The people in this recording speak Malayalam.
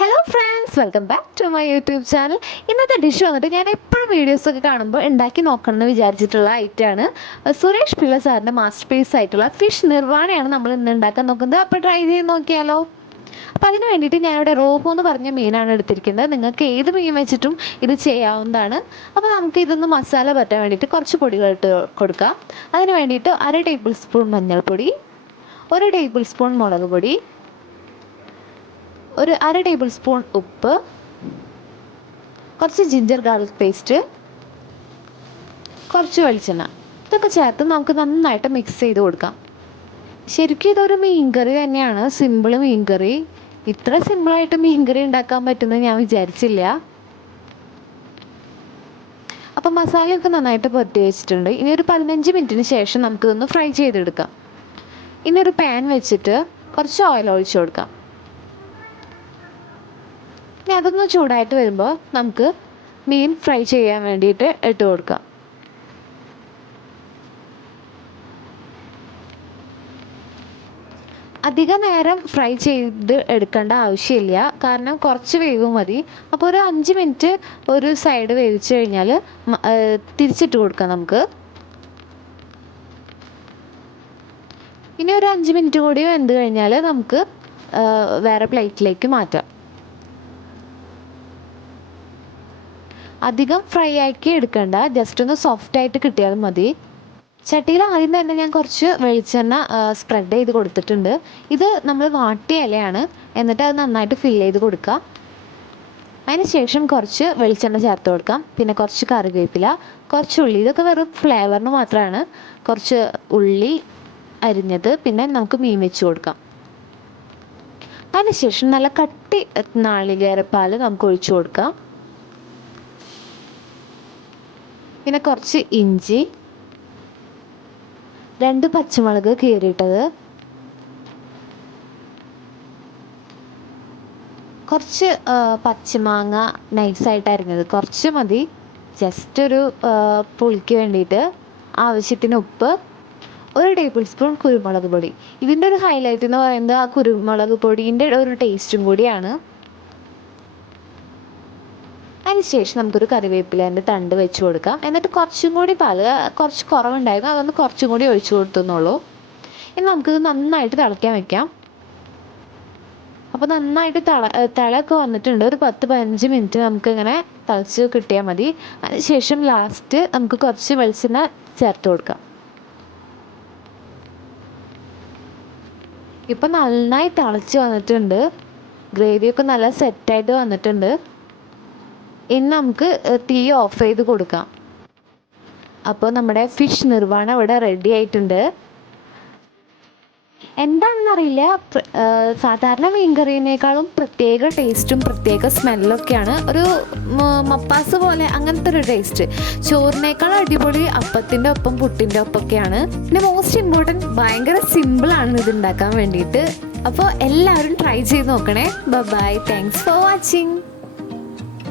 Hello friends, welcome back to my YouTube channel. ഇന്നത്തെ ഡിഷ് വന്നിട്ട് ഞാൻ എപ്പോഴും വീഡിയോസൊക്കെ കാണുമ്പോൾ ഉണ്ടാക്കി നോക്കണം എന്ന് വിചാരിച്ചിട്ടുള്ള ഐറ്റമാണ്. സുരേഷ് പിള്ള സാറിൻ്റെ മാസ്റ്റർ പീസ് ആയിട്ടുള്ള ഫിഷ് നിർവാണയാണ് നമ്മൾ ഇന്ന് ഉണ്ടാക്കാൻ നോക്കുന്നത്. അപ്പോൾ ട്രൈ ചെയ്ത് നോക്കിയാലോ. അപ്പോൾ അതിന് വേണ്ടിയിട്ട് ഞാനിവിടെ റോബോ എന്ന് പറഞ്ഞ മീനാണ് എടുത്തിരിക്കുന്നത്. നിങ്ങൾക്ക് ഏത് മീൻ വെച്ചിട്ടും ഇത് ചെയ്യാവുന്നതാണ്. അപ്പോൾ നമുക്ക് ഇതൊന്ന് മസാല പറ്റാൻ വേണ്ടിയിട്ട് കുറച്ച് പൊടികൾ ഇട്ട് കൊടുക്കാം. അതിന് വേണ്ടിയിട്ട് 1/2 ടേബിൾ സ്പൂൺ മഞ്ഞൾപ്പൊടി, 1 ടേബിൾ സ്പൂൺ മുളക് പൊടി, ഒരു 1/2 ടേബിൾ സ്പൂൺ ഉപ്പ്, കുറച്ച് ജിഞ്ചർ ഗാർലിക് പേസ്റ്റ്, കുറച്ച് വെളിച്ചെണ്ണ. ഇതൊക്കെ ചേർത്ത് നമുക്ക് നന്നായിട്ട് മിക്സ് ചെയ്ത് കൊടുക്കാം. ശരിക്കും ഇതൊരു മീൻകറി തന്നെയാണ്, സിമ്പിൾ മീൻകറി. ഇത്ര സിമ്പിളായിട്ട് മീൻകറി ഉണ്ടാക്കാൻ പറ്റുമെന്ന് ഞാൻ വിചാരിച്ചില്ല. അപ്പം മസാലയൊക്കെ നന്നായിട്ട് പുരട്ടി വെച്ചിട്ടുണ്ട്. ഇനി ഒരു 15 മിനിറ്റിന് ശേഷം നമുക്കിതൊന്ന് ഫ്രൈ ചെയ്തെടുക്കാം. ഇനി ഒരു പാൻ വെച്ചിട്ട് കുറച്ച് ഓയിൽ ഒഴിച്ചു കൊടുക്കാം. ഇനി അതൊന്ന് ചൂടായിട്ട് വരുമ്പോൾ നമുക്ക് മീൻ ഫ്രൈ ചെയ്യാൻ വേണ്ടിയിട്ട് ഇട്ട് കൊടുക്കാം. അധിക നേരം ഫ്രൈ ചെയ്ത് എടുക്കേണ്ട ആവശ്യമില്ല, കാരണം കുറച്ച് വേവ് മതി. അപ്പോൾ ഒരു 5 മിനിറ്റ് ഒരു സൈഡ് വേവിച്ച് കഴിഞ്ഞാൽ തിരിച്ചിട്ട് കൊടുക്കാം നമുക്ക്. ഇനി ഒരു 5 മിനിറ്റ് കൂടി വെന്ത് കഴിഞ്ഞാൽ നമുക്ക് വേറെ പ്ലേറ്റിലേക്ക് മാറ്റാം. അധികം ഫ്രൈ ആക്കി എടുക്കണ്ട, ജസ്റ്റ് ഒന്ന് സോഫ്റ്റായിട്ട് കിട്ടിയാൽ മതി. ചട്ടിയിൽ ആദ്യം തന്നെ ഞാൻ കുറച്ച് വെളിച്ചെണ്ണ സ്പ്രെഡ് ചെയ്ത് കൊടുത്തിട്ടുണ്ട്. ഇത് നമ്മൾ വാട്ടിയ ഇലയാണ്, എന്നിട്ട് അത് നന്നായിട്ട് ഫില്ല് ചെയ്ത് കൊടുക്കുക. അതിന് ശേഷം കുറച്ച് വെളിച്ചെണ്ണ ചേർത്ത് കൊടുക്കാം. പിന്നെ കുറച്ച് കറിവേപ്പില, കുറച്ച് ഉള്ളി, ഇതൊക്കെ വെറും ഫ്ലേവറിന് മാത്രമാണ്. കുറച്ച് ഉള്ളി അരിഞ്ഞത്, പിന്നെ നമുക്ക് മീൻ വെച്ച് കൊടുക്കാം. അതിന് ശേഷം നല്ല കട്ടി നാളികേരപ്പാൽ നമുക്ക് ഒഴിച്ചു കൊടുക്കാം. പിന്നെ കുറച്ച് ഇഞ്ചി, 2 പച്ചമുളക് കീറിയിട്ടത്, കുറച്ച് പച്ചമാങ്ങ നൈസായിട്ട് അരിഞ്ഞത്, കുറച്ച് മതി, ജസ്റ്റ് ഒരു പുളിക്ക് വേണ്ടിയിട്ട്. ആവശ്യത്തിന് ഉപ്പ്, 1 ടേബിൾ സ്പൂൺ കുരുമുളക് പൊടി. ഇതിൻ്റെ ഒരു ഹൈലൈറ്റ് എന്ന് പറയുന്നത് ആ കുരുമുളക് പൊടീൻ്റെ ഒരു ടേസ്റ്റും കൂടിയാണ്. അതിനുശേഷം നമുക്കൊരു കറിവേപ്പിലേൻ്റെ തണ്ട് വെച്ച് കൊടുക്കാം. എന്നിട്ട് കുറച്ചും കൂടി പാല്, കുറച്ച് കുറവുണ്ടായിരുന്നു, അതൊന്ന് കുറച്ചും കൂടി ഒഴിച്ചു കൊടുത്തുന്നുള്ളൂ. ഇനി നമുക്കിത് നന്നായിട്ട് തിളയ്ക്കാൻ വെക്കാം. അപ്പോൾ നന്നായിട്ട് തിളയൊക്കെ വന്നിട്ടുണ്ട്. ഒരു 10-15 മിനിറ്റ് നമുക്കിങ്ങനെ തിളച്ച് കിട്ടിയാൽ മതി. അതിനുശേഷം ലാസ്റ്റ് നമുക്ക് കുറച്ച് വെളിച്ചെണ്ണ ചേർത്ത് കൊടുക്കാം. ഇപ്പം നന്നായി തിളച്ച് വന്നിട്ടുണ്ട്, ഗ്രേവിയൊക്കെ നല്ല സെറ്റായിട്ട് വന്നിട്ടുണ്ട്. ഇനി നമുക്ക് തീ ഓഫ് ചെയ്ത് കൊടുക്കാം. അപ്പോൾ നമ്മുടെ ഫിഷ് നിർവാണം ഇവിടെ റെഡി ആയിട്ടുണ്ട്. എന്താണെന്നറിയില്ല, സാധാരണ മീൻകറിയേക്കാളും പ്രത്യേക ടേസ്റ്റും പ്രത്യേക സ്മെല്ലൊക്കെയാണ്. ഒരു മപ്പാസ് പോലെ അങ്ങനത്തെ ഒരു ടേസ്റ്റ്. ചോറിനേക്കാൾ അടിപൊളി അപ്പത്തിൻ്റെ ഒപ്പം പുട്ടിൻ്റെ ഒപ്പമൊക്കെയാണ്. പിന്നെ മോസ്റ്റ് ഇമ്പോർട്ടൻറ്റ്, ഭയങ്കര സിമ്പിളാണ് ഇത് ഉണ്ടാക്കാൻ വേണ്ടിയിട്ട്. അപ്പോൾ എല്ലാവരും ട്രൈ ചെയ്ത് നോക്കണേ. Bye, thanks for watching.